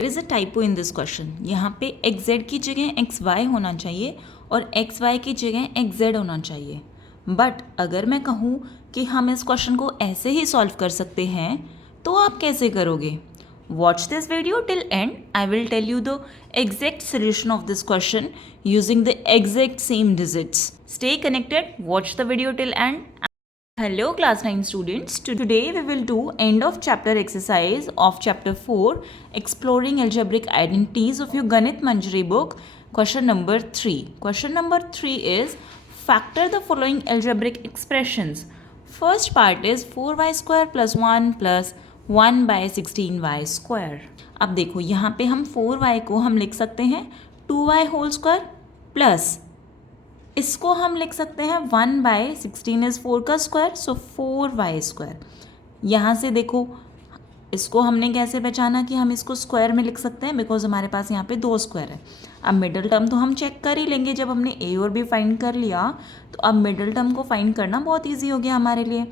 There is a typo in this question. यहाँ पे x Z की जगह एक्स वाई होना चाहिए और एक्स वाई की जगह एक्स जेड होना चाहिए। बट अगर मैं कहूँ कि हम इस क्वेश्चन को ऐसे ही सॉल्व कर सकते हैं तो आप कैसे करोगे? Watch this video till end. I will tell you the exact solution of this question using the exact same digits. Stay connected. Watch the video till end. Hello class 9 students. Today we will do end of chapter exercise of chapter 4 exploring algebraic identities of your Ganit Manjari book. Question number 3. Question number 3 is factor the following algebraic expressions. First part is 4y square plus 1 plus 1/16y square. अब देखो यहाँ पे हम 4y को हम लिख सकते हैं 2y होल स्क्वायर प्लस इसको हम लिख सकते हैं 1/16 इज 4 का स्क्वायर, सो 4y स्क्वायर। यहाँ से देखो इसको हमने कैसे पहचाना कि हम इसको स्क्वायर में लिख सकते हैं, बिकॉज हमारे पास यहाँ पे 2 स्क्वायर है। अब मिडिल टर्म तो हम चेक कर ही लेंगे, जब हमने a और b फाइंड कर लिया तो अब मिडिल टर्म को फाइंड करना बहुत ईजी हो गया हमारे लिए,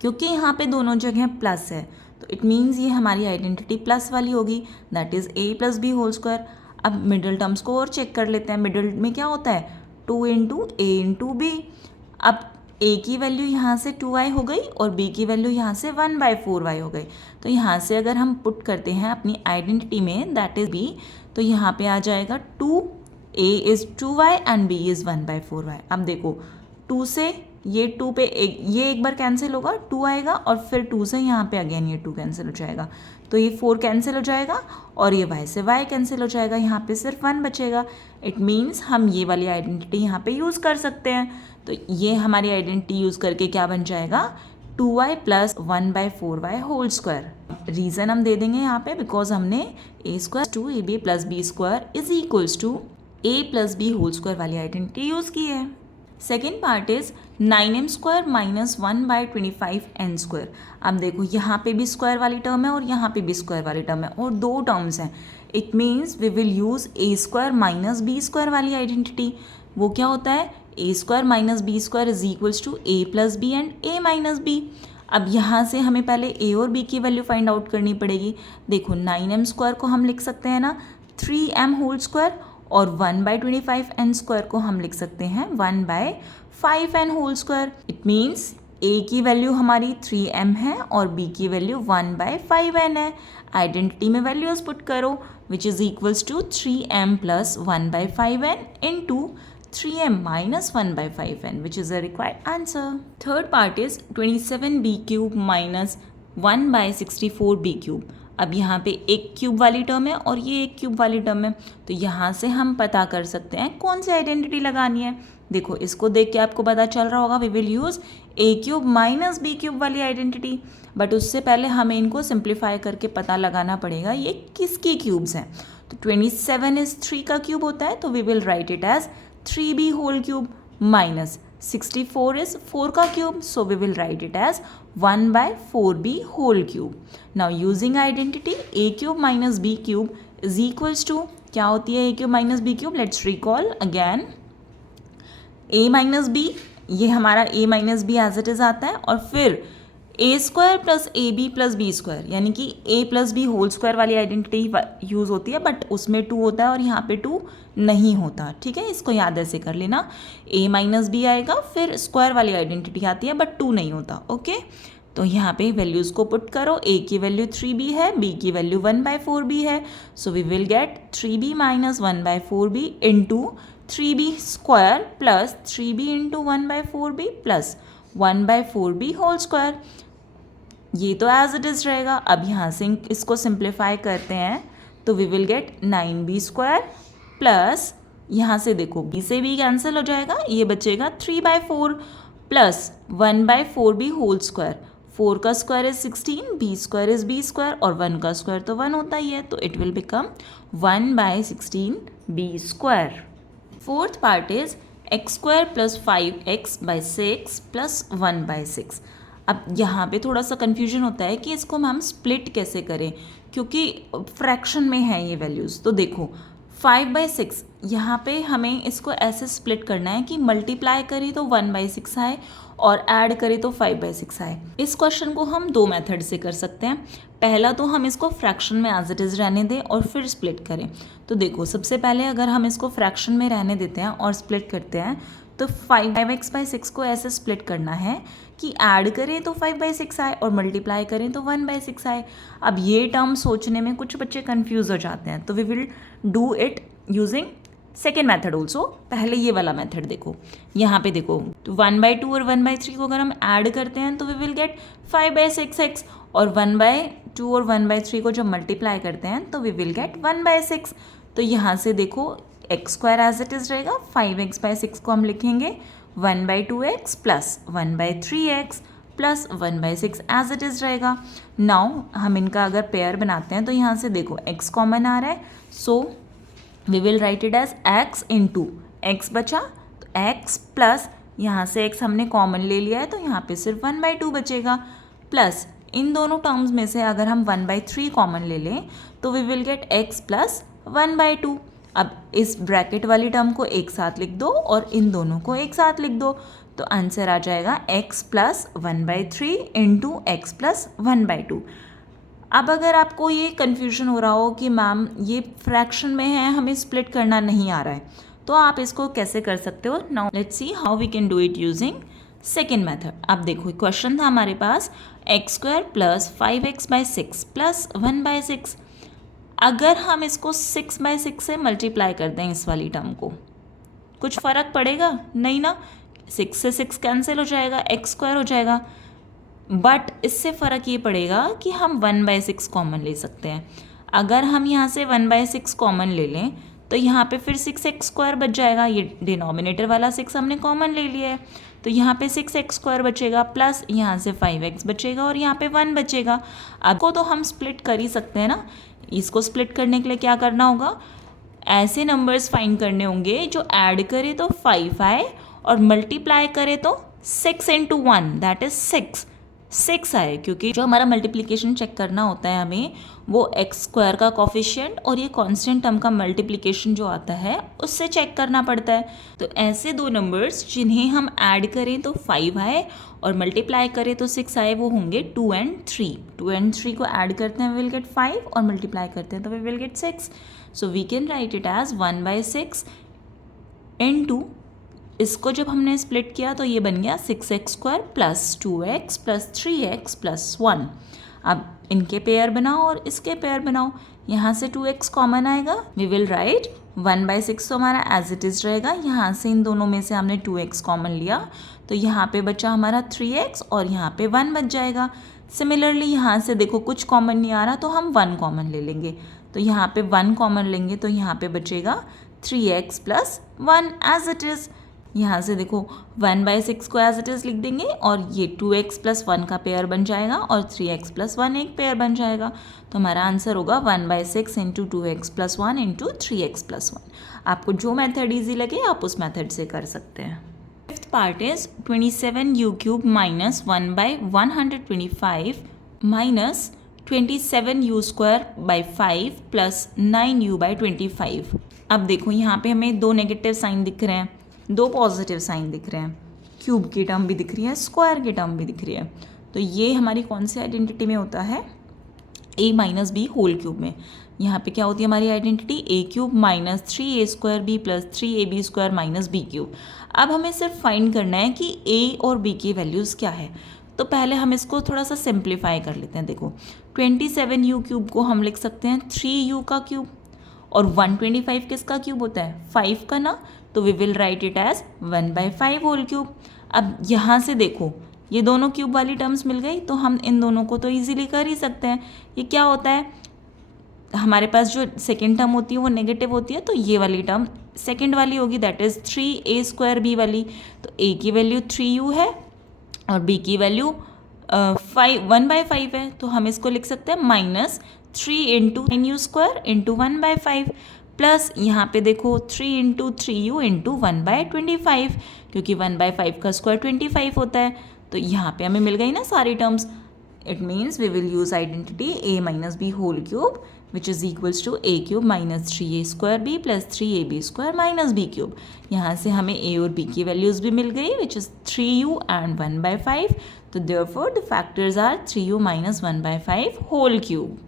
क्योंकि यहाँ पे दोनों जगह प्लस है तो इट मीन्स ये हमारी आइडेंटिटी प्लस वाली होगी, that is a plus B whole square. अब मिडिल टर्म्स को और चेक कर लेते हैं। मिडिल में क्या होता है 2 इंटू ए इंटू बी। अब a की वैल्यू यहाँ से 2y हो गई और b की वैल्यू यहाँ से 1/4y हो गई। तो यहाँ से अगर हम पुट करते हैं अपनी आइडेंटिटी में दैट इज़ b, तो यहाँ पे आ जाएगा 2a is 2y and b is 1/4y। अब देखो 2 से ये 2 पे एक बार कैंसिल होगा, 2 आएगा और फिर 2 से यहाँ पे अगेन ये 2 कैंसिल हो जाएगा, तो ये 4 कैंसिल हो जाएगा और ये y से y कैंसिल हो जाएगा, यहाँ पे सिर्फ 1 बचेगा। इट मीन्स हम ये वाली आइडेंटिटी यहाँ पे यूज़ कर सकते हैं। तो ये हमारी आइडेंटिटी यूज़ करके क्या बन जाएगा 2y plus 1/4y whole square. Reason हम दे देंगे यहाँ पे बिकॉज हमने a square two A B plus B square is equals to a plus B whole square वाली आइडेंटिटी यूज़ की है। Second part is 9m square minus 1/25n square. अब देखो यहाँ पे भी स्क्वायर वाली टर्म है और यहाँ पे भी स्क्वायर वाली टर्म है और दो टर्म्स हैं। It means we will use a square minus B square वाली आइडेंटिटी। वो क्या होता है a square minus B square is equals to a plus B and a minus B. अब यहाँ से हमें पहले a और b की वैल्यू फाइंड आउट करनी पड़ेगी। देखो 9m स्क्वायर को हम लिख सकते हैं ना 3m होल स्क्वायर और 1/25n स्क्वायर को हम लिख सकते हैं 1/5n whole square. It means a की वैल्यू हमारी 3m है और b की वैल्यू 1/5n है। आइडेंटिटी में वैल्यूज पुट करो which is equals to 3m plus 1/5n into 3m minus 1/5n which is a required answer. Third part is 27b cube minus 1/64b cube. अब यहाँ पे एक क्यूब वाली term है और ये एक क्यूब वाली टर्म है, तो यहाँ से हम पता कर सकते हैं कौन सी आइडेंटिटी लगानी है। देखो इसको देख के आपको पता चल रहा होगा we will use a cube minus B cube वाली आइडेंटिटी, बट उससे पहले हमें इनको सिंप्लीफाई करके पता लगाना पड़ेगा ये किसकी क्यूब्स हैं। तो 27 इज 3 का क्यूब होता है तो we will write it as 3b whole cube minus 64 is 4 का cube, so we will write it as 1/4b whole cube. Now using identity a cube minus b cube is equals to क्या होती है a cube minus b cube? Let's recall again. a minus b ये हमारा a minus b as it is आता है और फिर a square plus A B plus B square यानी कि a plus B whole square वाली आइडेंटिटी यूज़ होती है, बट उसमें 2 होता है और यहाँ पे 2 नहीं होता। ठीक है, इसको याद ऐसे कर लेना a माइनस बी आएगा फिर स्क्वायर वाली आइडेंटिटी आती है बट 2 नहीं होता। ओके, तो यहाँ पे वैल्यूज़ को पुट करो। a की वैल्यू 3b है, b की वैल्यू 1/4b है, so we will get 3b minus 1/4b into 3b square plus 3b into 1/4b plus 1/4b whole square. ये तो एज इट इज़ रहेगा। अब यहाँ से इसको सिंप्लीफाई करते हैं तो we will get 9b square plus यहाँ से देखो b से b कैंसिल हो जाएगा, ये बचेगा 3/4 प्लस 1/4b होल स्क्वायर। 4 का square is 16, b square is b square और 1 का स्क्वायर तो 1 होता ही है, तो it will become 1/16b square. Fourth part is x square plus 5x/6 plus 1/6। अब यहाँ पे थोड़ा सा कन्फ्यूजन होता है कि इसको हम स्प्लिट कैसे करें, क्योंकि फ्रैक्शन में है ये वैल्यूज़। तो देखो 5/6 यहाँ पे हमें इसको ऐसे स्प्लिट करना है कि मल्टीप्लाई करें तो 1/6 आए और ऐड करें तो 5/6 आए। इस क्वेश्चन को हम दो मेथड से कर सकते हैं। पहला तो हम इसको फ्रैक्शन में एज इट इज़ रहने दें और फिर स्प्लिट करें। तो देखो सबसे पहले अगर हम इसको फ्रैक्शन में रहने देते हैं और स्प्लिट करते हैं तो 5x/6 को ऐसे स्प्लिट करना है कि ऐड करें तो 5/6 आए और मल्टीप्लाई करें तो 1/6 आए। अब ये टर्म सोचने में कुछ बच्चे कंफ्यूज हो जाते हैं, तो we will do it using second method also. पहले ये वाला मेथड देखो, यहाँ पे देखो 1/2 और 1/3 को अगर हम ऐड करते हैं तो वी विल गेट 5/6x, और 1/2 और 1/3 को जब मल्टीप्लाई करते हैं तो वी विल गेट 1/6। तो यहाँ से देखो x² एज इट इज़ रहेगा, 5x/6 को हम लिखेंगे 1/2x plus 1/3x plus 1/6 as it is रहेगा। नाउ हम इनका अगर पेयर बनाते हैं तो यहाँ से देखो x कॉमन आ रहा है, so we will write it as x into x बचा तो x प्लस यहाँ से x हमने कॉमन ले लिया है तो यहाँ पे सिर्फ 1/2 बचेगा, प्लस इन दोनों टर्म्स में से अगर हम 1/3 कॉमन ले लें तो we will get x plus 1/2। अब इस ब्रैकेट वाली टर्म को एक साथ लिख दो और इन दोनों को एक साथ लिख दो, तो आंसर आ जाएगा x plus 1/3 into x plus 1/2। अब अगर आपको ये कन्फ्यूजन हो रहा हो कि मैम ये फ्रैक्शन में है, हमें स्प्लिट करना नहीं आ रहा है, तो आप इसको कैसे कर सकते हो। Now let's see how we can do it using second method. अब देखो क्वेश्चन था हमारे पास x² प्लस 5x/6 प्लस 1/6। अगर हम इसको 6/6 से मल्टीप्लाई कर दें इस वाली टर्म को, कुछ फ़र्क पड़ेगा नहीं ना, 6 से 6 कैंसिल हो जाएगा, x² हो जाएगा। बट इससे फ़र्क ये पड़ेगा कि हम 1/6 कॉमन ले सकते हैं। अगर हम यहाँ से 1/6 कॉमन ले लें तो यहाँ पे फिर 6x² बच जाएगा, ये डिनोमिनेटर वाला 6 हमने कॉमन ले लिया है, तो यहाँ पे 6x² बचेगा प्लस यहाँ से 5x बचेगा और यहाँ पे 1 बचेगा। अब को तो हम स्प्लिट कर ही सकते हैं ना। इसको स्प्लिट करने के लिए क्या करना होगा, ऐसे नंबर्स फाइंड करने होंगे जो ऐड करे तो 5 आए और मल्टीप्लाई करे तो 6 इंटू 1 दैट इज 6 आए, क्योंकि जो हमारा मल्टीप्लिकेशन चेक करना होता है हमें वो x² का कॉफिशिएंट और ये कांस्टेंट टर्म का मल्टीप्लिकेशन जो आता है उससे चेक करना पड़ता है। तो ऐसे दो नंबर्स जिन्हें हम ऐड करें तो 5 आए और मल्टीप्लाई करें तो 6 आए वो होंगे 2 and 3। 2 and 3 को ऐड करते हैं वी विल गेट 5 और मल्टीप्लाई करते हैं तो we will get 6। So we can write it as 1/6 into, इसको जब हमने स्प्लिट किया तो ये बन गया 6x² plus 2x plus 3x plus 1। अब इनके पेयर बनाओ और इसके पेयर बनाओ, यहाँ से 2x कॉमन आएगा, वी विल राइट 1/6 तो हमारा एज इट इज़ रहेगा। यहाँ से इन दोनों में से हमने 2x कॉमन लिया तो यहाँ पे बचा हमारा 3x और यहाँ पे 1 बच जाएगा। सिमिलरली यहाँ से देखो कुछ कॉमन नहीं आ रहा तो हम 1 कॉमन ले लेंगे, तो यहाँ पे 1 कॉमन लेंगे तो यहाँ पे बचेगा 3x plus 1 as it is. यहाँ से देखो 1/6 को एज इट इज़ लिख देंगे और ये 2x प्लस 1 का पेयर बन जाएगा और 3x प्लस 1 एक पेयर बन जाएगा, तो हमारा आंसर होगा 1/6 into 2x plus 1 into 3x plus 1। आपको जो मेथड ईजी लगे आप उस मेथड से कर सकते हैं। Fifth part is 27u³ minus 1/125 minus 27u²/5 plus 9u/25। अब देखो यहाँ पे हमें दो नेगेटिव साइन दिख रहे हैं, दो पॉजिटिव साइन दिख रहे हैं, क्यूब की टर्म भी दिख रही है, स्क्वायर की टर्म भी दिख रही है। तो ये हमारी कौन सी आइडेंटिटी में होता है, a minus B whole cube में। यहाँ पे क्या होती है हमारी identity, a³ minus 3a² plus 3ab² minus b³। अब हमें सिर्फ फाइंड करना है कि a और b की वैल्यूज़ क्या है। तो पहले हम इसको थोड़ा सा सिंप्लीफाई कर लेते हैं। देखो 27u³ को हम लिख सकते हैं 3u का क्यूब, और 125 किसका क्यूब होता है, 5 का ना, तो we will write it as 1/5 whole cube. अब यहाँ से देखो ये दोनों क्यूब वाली टर्म्स मिल गई तो हम इन दोनों को तो इजीली कर ही सकते हैं। ये क्या होता है, हमारे पास जो सेकेंड टर्म होती है वो नेगेटिव होती है, तो ये वाली टर्म सेकेंड वाली होगी दैट इज़ 3a² b वाली। तो a की वैल्यू 3u है और b की वैल्यू 1/5 है, तो हम इसको लिख सकते हैं minus 3 into 9u² into 1/5 plus यहाँ पे देखो 3 इंटू 3u इंटू 1/25, क्योंकि 1/5 का स्क्वायर 25 होता है। तो यहाँ पे हमें मिल गई ना सारी terms. It means we will use identity a minus B whole cube which is equals to A cube minus 3a² plus 3ab² minus b³। यहाँ से हमें a और b की वैल्यूज़ भी मिल गई विच इज़ 3u एंड 1/5। तो therefore the factors are 3u minus 1/5 whole cube.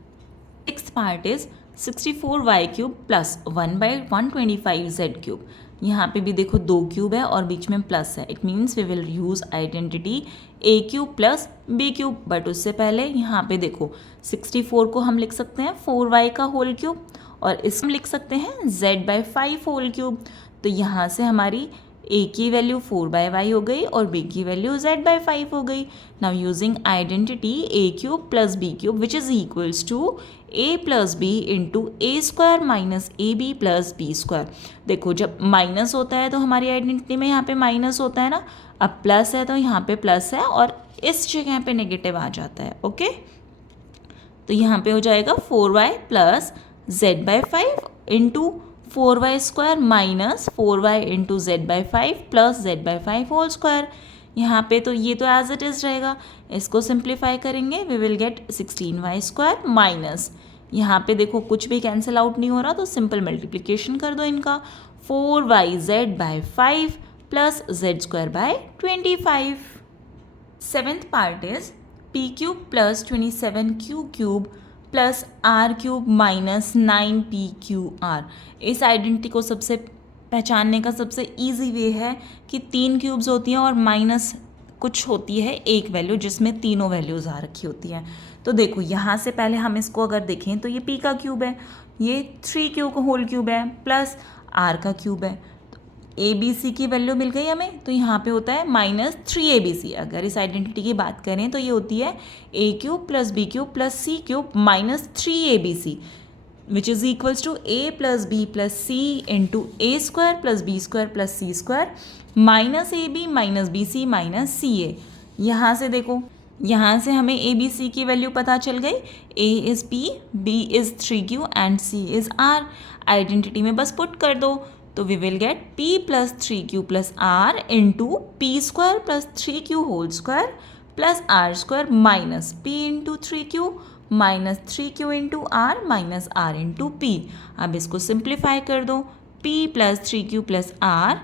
Next part is 64y³ plus 1/125z³। यहाँ पे भी देखो 2 क्यूब है और बीच में प्लस है, it means we will use identity a³ plus b³। But उससे पहले यहाँ पे देखो 64 को हम लिख सकते हैं 4y का होल क्यूब और इसमें लिख सकते हैं z/5 होल क्यूब। तो यहाँ से हमारी a की वैल्यू 4/y हो गई और b की वैल्यू z/5 हो गई। Now using identity a³ plus b³ which is equals to a plus B into a² minus ab plus b²। देखो जब माइनस होता है तो हमारी आइडेंटिटी में यहाँ पे माइनस होता है ना, अब प्लस है तो यहाँ पे प्लस है और इस जगह पे नेगेटिव आ जाता है। ओके, तो यहाँ पे हो जाएगा 4y plus z/5 into 4y² minus 4y into z/5 plus z/5 whole square. यहाँ पे तो ये तो एज इट इज़ रहेगा, इसको सिंप्लीफाई करेंगे we will gate 16y² minus, यहाँ पे देखो कुछ भी कैंसिल आउट नहीं हो रहा तो सिंपल मल्टीप्लिकेशन कर दो इनका, 4yz/5 plus z²/25। Seventh part is p³ plus 27q³ plus r³ minus 9pqr। इस आइडेंटिटी को सबसे पहचानने का सबसे इजी वे है कि 3 क्यूब्स होती हैं और माइनस कुछ होती है एक वैल्यू जिसमें तीनों वैल्यूज़ आ रखी होती हैं। तो देखो यहाँ से पहले हम इसको अगर देखें तो ये p का क्यूब है, ये 3q का होल क्यूब है प्लस r का क्यूब है। तो abc की वैल्यू मिल गई हमें, तो यहाँ पे होता है माइनस 3abc। अगर इस आइडेंटिटी की बात करें तो ये होती है a³ plus b³ plus c³ minus 3abc which is equals to a plus b plus c into a² plus b² plus c² minus ab minus bc minus ca। यहाँ से देखो, यहाँ से हमें abc की वैल्यू पता चल गई, a is p, b is 3q and c is r। Identity में बस पुट कर दो तो we will get p plus 3q plus r into p² plus 3q whole square plus r² minus p into 3q minus 3q into r minus r into p। अब इसको simplify कर दो, p plus 3q plus r,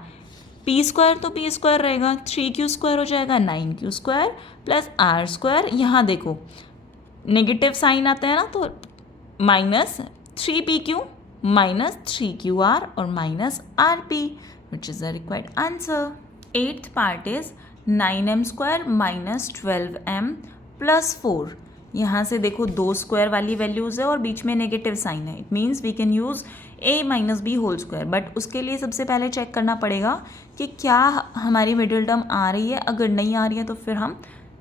p² तो p² रहेगा, 3q² हो जाएगा 9q² plus r²। यहाँ देखो नेगेटिव साइन आता है ना, तो माइनस 3pq माइनस 3qr और minus rp which is the required answer. Eighth part is 9m² minus 12m plus 4। यहाँ से देखो 2 स्क्वायर वाली वैल्यूज़ है और बीच में नेगेटिव साइन है, it means we can use a minus B whole square. But उसके लिए सबसे पहले चेक करना पड़ेगा कि क्या हमारी मिडिल टर्म आ रही है, अगर नहीं आ रही है तो फिर हम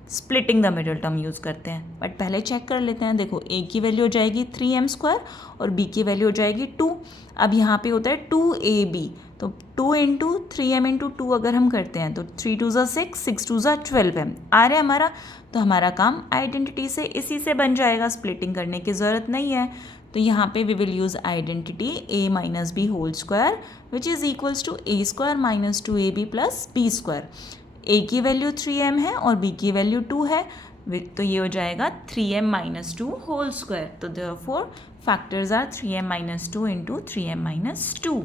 splitting the middle term use करते हैं। बट पहले चेक कर लेते हैं। देखो a की वैल्यू हो जाएगी 3m² और b की वैल्यू हो जाएगी 2। अब यहाँ पे होता है 2ab, तो 2 इंटू 3m इंटू 2 अगर हम करते हैं तो 3 2 ज़ा 6, 6 2 ज़ा 12m आ रहा है हमारा। तो हमारा काम आइडेंटिटी से इसी से बन जाएगा, स्प्लिटिंग करने की ज़रूरत नहीं है। तो यहाँ पे we will use identity a minus B whole square which is equals to a² minus 2ab plus b²। a की वैल्यू 3m है और b की वैल्यू 2 है, तो ये हो जाएगा 3m माइनस 2 होल स्क्वायर। तो therefore factors are 3m minus 2 into 3m minus 2।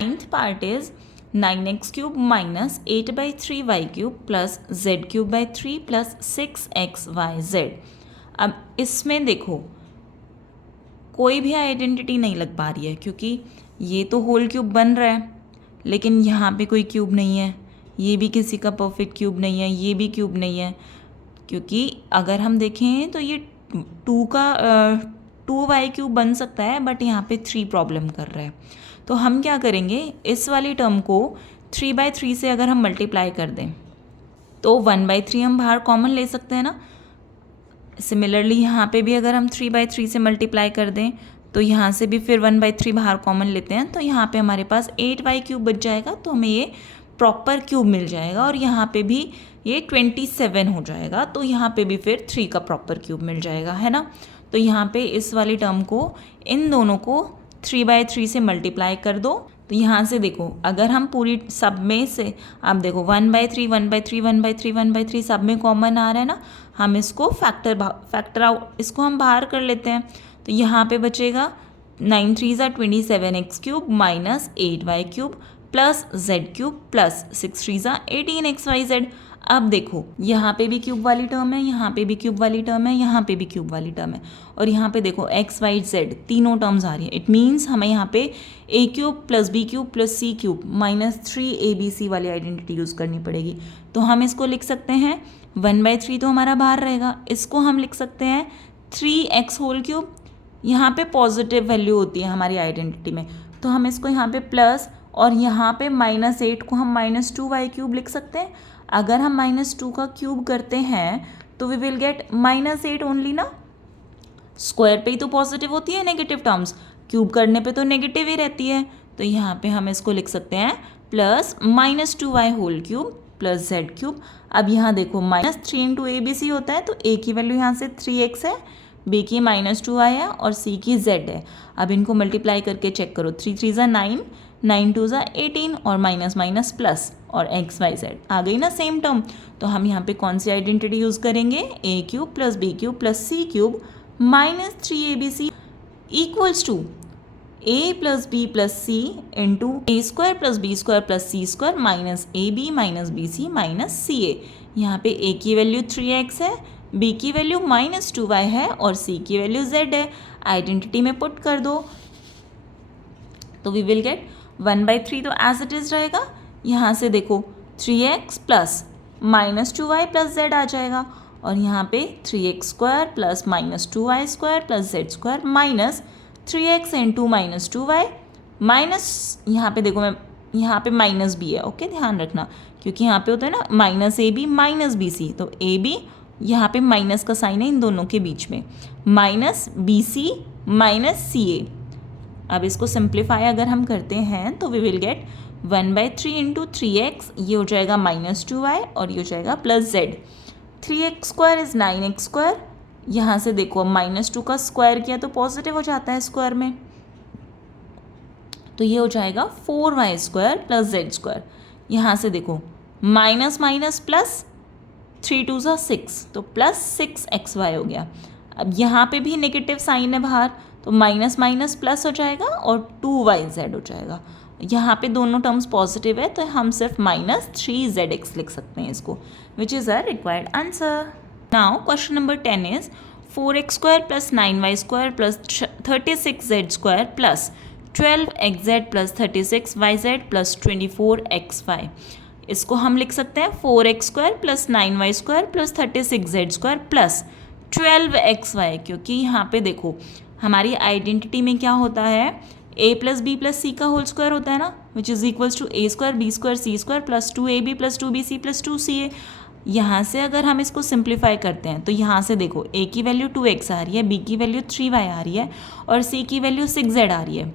Ninth part is 9x³ minus 8/3y³ plus z³/3 plus 6xyz। अब इसमें देखो कोई भी आइडेंटिटी नहीं लग पा रही है क्योंकि ये तो होल क्यूब बन रहा है लेकिन यहाँ पे कोई क्यूब नहीं है, ये भी किसी का परफेक्ट क्यूब नहीं है, ये भी क्यूब नहीं है। क्योंकि अगर हम देखें तो ये 2y³ बन सकता है बट यहाँ पे 3 प्रॉब्लम कर रहा है। तो हम क्या करेंगे, इस वाली टर्म को 3/3 से अगर हम मल्टीप्लाई कर दें तो 1/3 हम बाहर कॉमन ले सकते हैं ना। सिमिलरली यहाँ पे भी अगर हम 3/3 से मल्टीप्लाई कर दें तो यहाँ से भी फिर 1/3 बाहर कॉमन लेते हैं तो यहाँ पे हमारे पास 8y³ बच जाएगा, तो हमें ये प्रॉपर क्यूब मिल जाएगा और यहाँ पे भी ये 27 हो जाएगा, तो यहाँ पे भी फिर 3 का प्रॉपर क्यूब मिल जाएगा, है ना। तो यहाँ पे इस वाली टर्म को, इन दोनों को 3/3 से मल्टीप्लाई कर दो। तो यहाँ से देखो अगर हम पूरी सब में से, आप देखो 1/3 1/3 1/3 1/3 सब में कॉमन आ रहा है ना, हम इसको फैक्टर आउट, इसको हम बाहर कर लेते हैं। तो यहाँ पे बचेगा 9 3 27x cube minus 8y cube plus z cube plus 6 3 18xyz। अब देखो यहाँ पे भी क्यूब वाली टर्म है, यहाँ पे भी क्यूब वाली टर्म है, यहाँ पे भी क्यूब वाली टर्म है, और यहाँ पे देखो x y z तीनों टर्म्स आ रही है। इट मीन्स हमें यहाँ पे a cube plus b cube plus c cube minus 3abc वाली आइडेंटिटी यूज़ करनी पड़ेगी। तो हम इसको लिख सकते हैं 1/3 तो हमारा बाहर रहेगा, इसको हम लिख सकते हैं 3x होल क्यूब। यहाँ पे पॉजिटिव वैल्यू होती है हमारी आइडेंटिटी में, तो हम इसको यहाँ पे प्लस और यहाँ पे -8 को हम -2y क्यूब लिख सकते हैं। अगर हम -2 का क्यूब करते हैं तो वी विल गेट -8 ओनली ना। स्क्वायर पे ही तो पॉजिटिव होती है नेगेटिव टर्म्स, क्यूब करने पे तो नेगेटिव ही रहती है। तो यहाँ पे हम इसको लिख सकते हैं plus -2y whole cube plus z cube. अब यहाँ देखो -3 इंटू ABC होता है, तो a की वैल्यू यहाँ से 3x है, b की -2y है और c की z है। अब इनको मल्टीप्लाई करके चेक करो, 3 3 ज़ा 9, 9 2 ज़ा 18 और माइनस माइनस प्लस और x y z आ गई ना सेम टर्म। तो हम यहाँ पे कौन सी आइडेंटिटी यूज़ करेंगे, a cube plus b cube plus c cube minus 3abc equals to a plus b plus c into a square plus b square plus c square minus ab minus bc minus ca। यहाँ पे a की value 3x है, b की value -2y है और c की value z है। Identity में पुट कर दो तो वी विल गेट 1/3 तो एज इट इज़ रहेगा। यहाँ से देखो 3x plus -2y plus z आ जाएगा और यहाँ पे 3x square plus -2y square plus z square minus 3x into -2y minus, यहाँ पे देखो मैं यहाँ पे माइनस भी है, ओके ध्यान रखना, क्योंकि यहाँ पे होता है ना -ab माइनस bc, तो ab यहाँ पे माइनस का साइन है इन दोनों के बीच में, माइनस bc माइनस ca। अब इसको सिंप्लीफाई अगर हम करते हैं तो we will gate 1/3 into 3x, ये हो जाएगा -2y और ये हो जाएगा plus z। 3x square is 9x square, यहाँ से देखो -2 का स्क्वायर किया तो पॉजिटिव हो जाता है स्क्वायर में, तो ये हो जाएगा 4y square plus z square. यहाँ से देखो माइनस माइनस प्लस, 3 2 ज़ा 6 तो प्लस 6xy हो गया। अब यहाँ पे भी नेगेटिव साइन है बाहर, तो माइनस माइनस प्लस हो जाएगा और 2yz हो जाएगा। यहाँ पे दोनों टर्म्स पॉजिटिव है तो हम सिर्फ -3zx लिख सकते हैं इसको, which is a required answer. Now question number 10 is 4x square plus 9y square plus 36z square plus 12xz plus 36yz plus 24xy। इसको हम लिख सकते हैं 4x square plus 9y square plus 36z square plus 12xy, क्योंकि यहाँ पे देखो हमारी आइडेंटिटी में क्या होता है, a plus B plus C का होल स्क्वायर होता है ना, which is equals to a square B square C square plus 2ab plus 2bc plus 2ca। यहाँ से अगर हम इसको सिंप्लीफाई करते हैं तो यहाँ से देखो a की वैल्यू 2x आ रही है, b की वैल्यू 3y आ रही है और c की वैल्यू 6z आ रही है।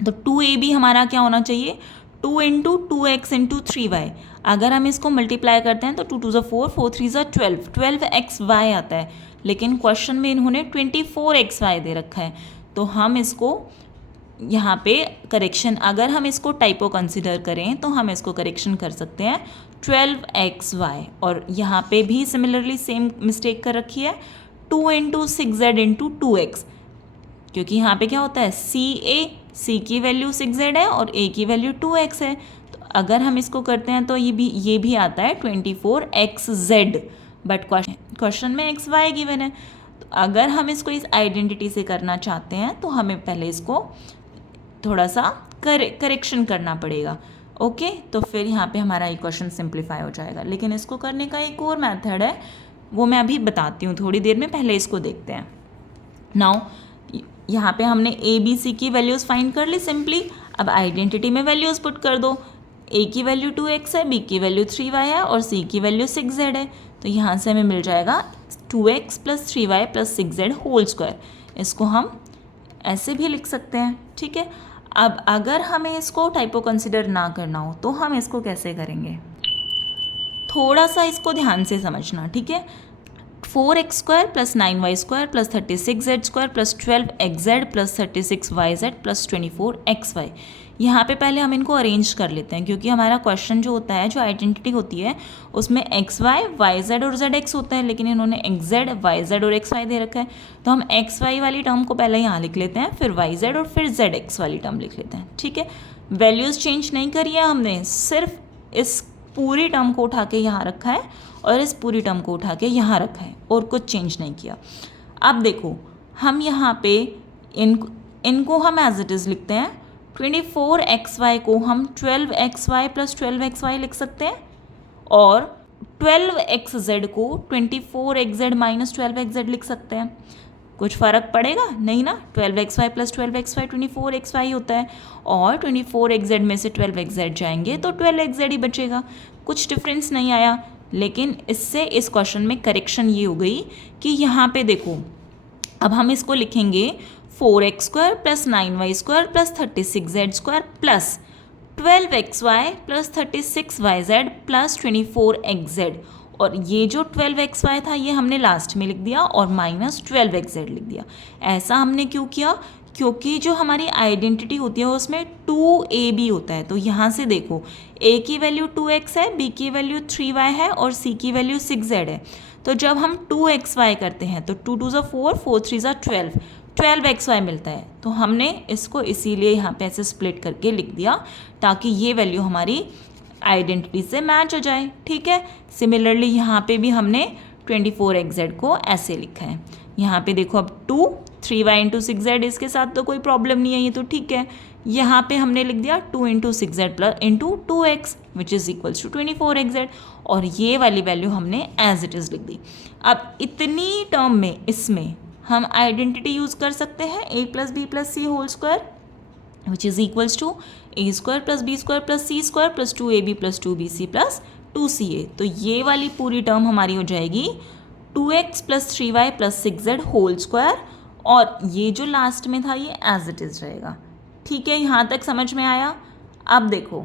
तो 2ab हमारा क्या होना चाहिए, 2 इंटू 2x इंटू 3y। अगर हम इसको मल्टीप्लाई करते हैं तो 2 2 ज़ा 4, 4 3 ज़ा 12, 12xy आता है, लेकिन क्वेश्चन में इन्होंने 24xy दे रखा है। तो हम इसको यहाँ पे करेक्शन, अगर हम इसको टाइपो कंसिडर करें तो हम इसको करेक्शन कर सकते हैं 12xy, और यहाँ पे भी सिमिलरली सेम मिस्टेक कर रखी है 2 इंटू 6z इंटू 2x, क्योंकि यहाँ पे क्या होता है c की वैल्यू 6z है और a की वैल्यू 2x है। तो अगर हम इसको करते हैं तो ये भी आता है 24xz, बट क्वेश्चन में xy गिवन है। तो अगर हम इसको इस आइडेंटिटी से करना चाहते हैं तो हमें पहले इसको थोड़ा सा करेक्शन करना पड़ेगा, ओके। तो फिर यहाँ पे हमारा ये क्वेश्चन सिंप्लीफाई हो जाएगा। लेकिन इसको करने का एक और मेथड है, वो मैं अभी बताती हूँ थोड़ी देर में, पहले इसको देखते हैं। नाउ यहाँ पे हमने a b c की वैल्यूज़ फाइंड कर ली सिंपली। अब आइडेंटिटी में वैल्यूज़ पुट कर दो, a की वैल्यू 2x है, b की वैल्यू 3y है और c की वैल्यू 6z है। तो यहाँ से हमें मिल जाएगा 2x plus 3y plus 6z whole square. इसको हम ऐसे भी लिख सकते हैं, ठीक है। अब अगर हमें इसको टाइपो कंसिडर ना करना हो तो हम इसको कैसे करेंगे, थोड़ा सा इसको ध्यान से समझना, ठीक है। 4x² + 9y² + 36z² + 12xz + 36yz + 24xy। यहाँ पे पहले हम इनको अरेंज कर लेते हैं, क्योंकि हमारा क्वेश्चन जो होता है, जो आइडेंटिटी होती है, उसमें xy, yz और zx होता है, लेकिन इन्होंने xz, yz और xy दे रखा है। तो हम xy वाली टर्म को पहले यहाँ लिख लेते हैं, फिर yz और फिर zx वाली टर्म लिख लेते हैं। ठीक है, वैल्यूज़ चेंज नहीं करी है हमने, सिर्फ इस पूरी टर्म को उठा के यहाँ रखा है और इस पूरी टर्म को उठा के यहाँ रखा है, और कुछ चेंज नहीं किया। अब देखो, हम यहाँ पे इनको हम एज इट इज़ लिखते हैं। 24xy को हम 12xy + 12xy लिख सकते हैं, और 12xz को 24xz - 12xz लिख सकते हैं। कुछ फ़र्क पड़ेगा नहीं ना, 12xy + 12xy 24xy होता है, और 24xz में से 12xz जाएंगे तो 12xz ही बचेगा। कुछ डिफरेंस नहीं आया, लेकिन इससे इस क्वेश्चन में करेक्शन ये हो गई कि यहाँ पे देखो, अब हम इसको लिखेंगे 4x² + 9y² + 36z² + 12xy + 36yz + 24xz, और ये जो 12xy था ये हमने लास्ट में लिख दिया और -12xz लिख दिया। ऐसा हमने क्यों किया? क्योंकि जो हमारी आइडेंटिटी होती है उसमें 2ab होता है। तो यहाँ से देखो, a की वैल्यू 2x है, b की वैल्यू 3y है और c की वैल्यू 6z है। तो जब हम 2xy करते हैं तो 2 2 4, 4 3 12, 12xy मिलता है। तो हमने इसको इसीलिए यहाँ पे ऐसे स्प्लिट करके लिख दिया, ताकि ये वैल्यू हमारी आइडेंटिटी से मैच हो जाए। ठीक है, सिमिलरली यहाँ पे भी हमने 24xz को ऐसे लिखा है। यहाँ पे देखो, अब 2 3y × 6z, इसके साथ तो कोई प्रॉब्लम नहीं है, ये तो ठीक है। यहाँ पे हमने लिख दिया 2 × 6z + 2x which is equals to 24xz, और ये वाली वैल्यू हमने एज इट इज़ लिख दी। अब इतनी टर्म में इसमें हम आइडेंटिटी यूज़ कर सकते हैं a + b + c whole square which is equals to a² + b² + c² + 2ab + 2bc + 2ca। तो ये वाली पूरी टर्म हमारी हो जाएगी 2x + 3y + 6z whole square, और ये जो लास्ट में था ये एज इट इज़ रहेगा। ठीक है, यहाँ तक समझ में आया? अब देखो,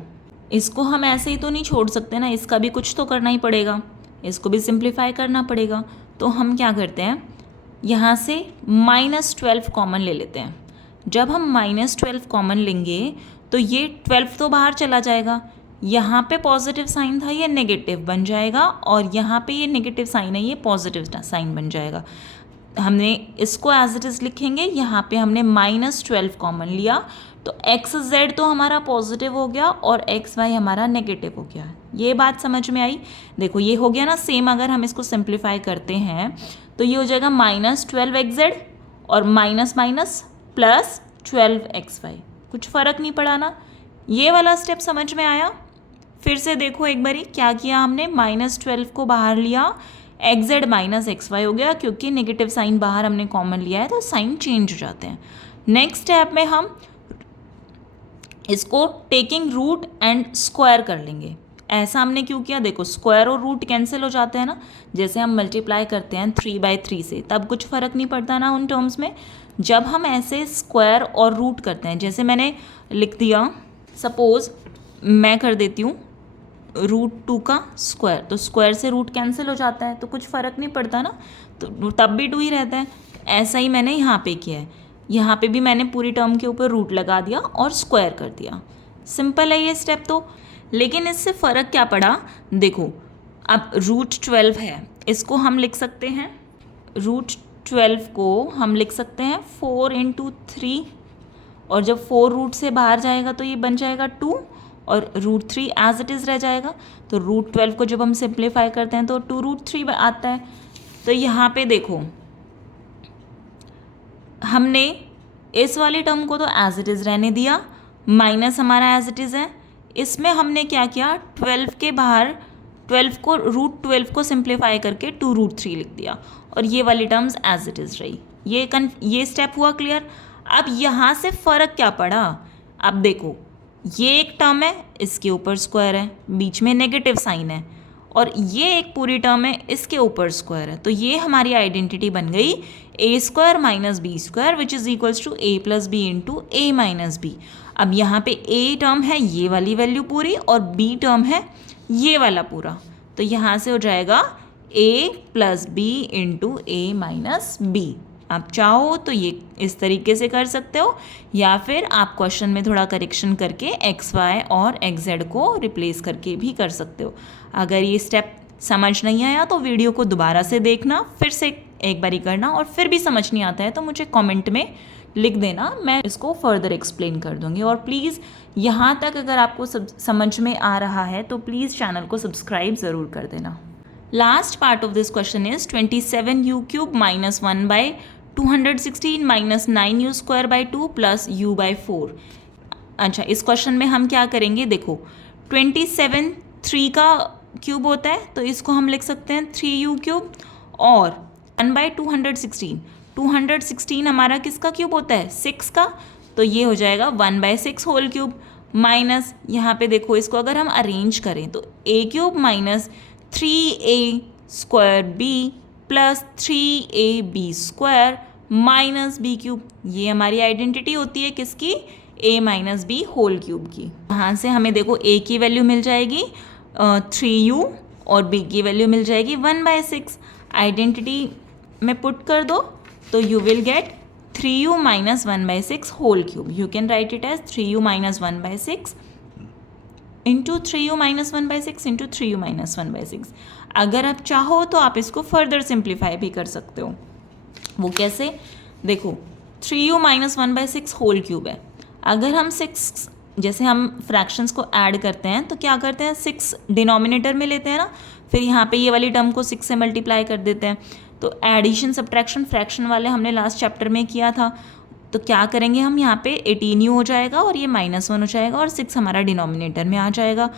इसको हम ऐसे ही तो नहीं छोड़ सकते ना, इसका भी कुछ तो करना ही पड़ेगा, इसको भी सिंप्लीफाई करना पड़ेगा। तो हम क्या करते हैं, यहाँ से -12 कॉमन ले लेते हैं। जब हम -12 कॉमन लेंगे तो ये 12 तो बाहर चला जाएगा, यहाँ पे पॉजिटिव साइन था ये नेगेटिव बन जाएगा, और यहाँ पे ये नेगेटिव साइन है ये पॉजिटिव साइन बन जाएगा। हमने इसको एज इट इज़ लिखेंगे, यहाँ पे हमने -12 कॉमन लिया, तो xz तो हमारा पॉजिटिव हो गया और xy हमारा नेगेटिव हो गया। ये बात समझ में आई? देखो, ये हो गया ना सेम। अगर हम इसको सिंप्लीफाई करते हैं तो ये हो जाएगा -12xz और +12xy। कुछ फ़र्क नहीं पड़ा ना? ये वाला स्टेप समझ में आया? फिर से देखो एक बारी, क्या किया हमने, -12 को बाहर लिया, xz -xy हो गया, क्योंकि नेगेटिव साइन बाहर हमने कॉमन लिया है तो साइन चेंज हो जाते हैं। नेक्स्ट स्टेप में हम इसको टेकिंग रूट एंड स्क्वायर कर लेंगे। ऐसा हमने क्यों किया? देखो, स्क्वायर और रूट कैंसिल हो जाते हैं ना, जैसे हम मल्टीप्लाई करते हैं 3/3 से, तब कुछ फ़र्क नहीं पड़ता ना उन टर्म्स में। जब हम ऐसे स्क्वायर और रूट करते हैं, जैसे मैंने लिख दिया, सपोज़ मैं कर देती हूँ √2 का स्क्वायर, तो स्क्वायर से रूट कैंसिल हो जाता है, तो कुछ फ़र्क नहीं पड़ता ना, तो तब भी 2 ही रहता है। ऐसा ही मैंने यहाँ पे किया है, यहाँ पे भी मैंने पूरी टर्म के ऊपर रूट लगा दिया और स्क्वायर कर दिया। सिंपल है ये स्टेप तो, लेकिन इससे फ़र्क क्या पड़ा? देखो, अब √12 है, इसको हम लिख सकते हैं, √12 को हम लिख सकते हैं 4 × 3, और जब 4 रूट से बाहर जाएगा तो ये बन जाएगा 2, और √3 एज इट इज़ रह जाएगा। तो √12 को जब हम सिंप्लीफाई करते हैं तो 2√3 आता है। तो यहाँ पे देखो, हमने इस वाली टर्म को तो एज इट इज़ रहने दिया, माइनस हमारा एज इट इज़ है। इसमें हमने क्या किया, 12 के बाहर 12 को √12 को सिंप्लीफाई करके 2√3 लिख दिया, और ये वाली टर्म्स एज इट इज़ रही। ये स्टेप हुआ क्लियर? अब यहाँ से फ़र्क क्या पड़ा? अब देखो, ये एक टर्म है, इसके ऊपर स्क्वायर है, बीच में नेगेटिव साइन है, और ये एक पूरी टर्म है, इसके ऊपर स्क्वायर है। तो ये हमारी आइडेंटिटी बन गई a² - b² which is equals to a + b × a - b। अब यहाँ पे a टर्म है ये वाली वैल्यू पूरी, और b टर्म है ये वाला पूरा, तो यहाँ से हो जाएगा a plus B into A minus B. आप चाहो तो ये इस तरीके से कर सकते हो, या फिर आप क्वेश्चन में थोड़ा करेक्शन करके एक्स वाई और एक्स जेड को रिप्लेस करके भी कर सकते हो। अगर ये स्टेप समझ नहीं आया तो वीडियो को दोबारा से देखना, फिर से एक बारी करना, और फिर भी समझ नहीं आता है तो मुझे कमेंट में लिख देना, मैं इसको फर्दर एक्सप्लेन कर दूंगी। और प्लीज़ यहाँ तक अगर आपको समझ में आ रहा है तो प्लीज़ चैनल को सब्सक्राइब ज़रूर कर देना। Last part of this question is 27u cube minus 1/216 minus 9u square by 2 plus u by 4। अच्छा, इस क्वेश्चन में हम क्या करेंगे, देखो 27 3 का क्यूब होता है तो इसको हम लिख सकते हैं 3u क्यूब, और 1/216 हमारा किसका क्यूब होता है, 6 का, तो ये हो जाएगा 1/6 होल क्यूब, माइनस यहाँ पे देखो इसको अगर हम अरेंज करें तो a cube minus 3a square b plus 3ab square minus b cube. ये हमारी आइडेंटिटी होती है किसकी, a माइनस b होल क्यूब की। यहाँ से हमें देखो a की वैल्यू मिल जाएगी 3u और b की वैल्यू मिल जाएगी 1/6। आइडेंटिटी में पुट कर दो तो you will get 3u minus 1/6 whole cube. You can write it as 3u minus 1/6 into 3u minus 1/6 into 3u minus 1/6। अगर आप चाहो तो आप इसको फर्दर सिंप्लीफाई भी कर सकते हो। वो कैसे, देखो 3u माइनस 1/6 होल क्यूब है, अगर हम 6 जैसे हम फ्रैक्शंस को ऐड करते हैं तो क्या करते हैं, 6 डिनोमिनेटर में लेते हैं ना, फिर यहाँ पे ये वाली टर्म को 6 से मल्टीप्लाई कर देते हैं। तो एडिशन सब्ट्रैक्शन फ्रैक्शन वाले हमने लास्ट चैप्टर में किया था, तो क्या करेंगे हम, यहाँ पे 18u हो जाएगा और ये -1 हो जाएगा और 6 हमारा डिनोमिनेटर में आ जाएगा।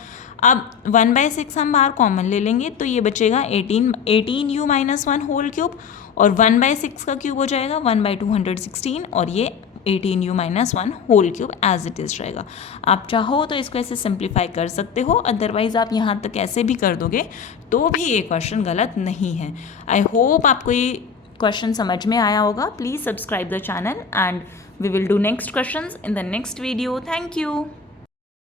अब 1/6 हम बाहर कॉमन ले लेंगे तो ये बचेगा 18u माइनस 1 होल क्यूब, और 1/6 का क्यूब हो जाएगा 1/216, और ये 18u minus 1 whole cube as it is रहेगा। आप चाहो तो इसको ऐसे सिंप्लीफाई कर सकते हो, अदरवाइज़ आप यहाँ तक ऐसे भी कर दोगे तो भी ये क्वेश्चन गलत नहीं है। आई होप आपको ये क्वेश्चन समझ में आया होगा। Please subscribe the channel and we will do next questions in the next video. Thank you.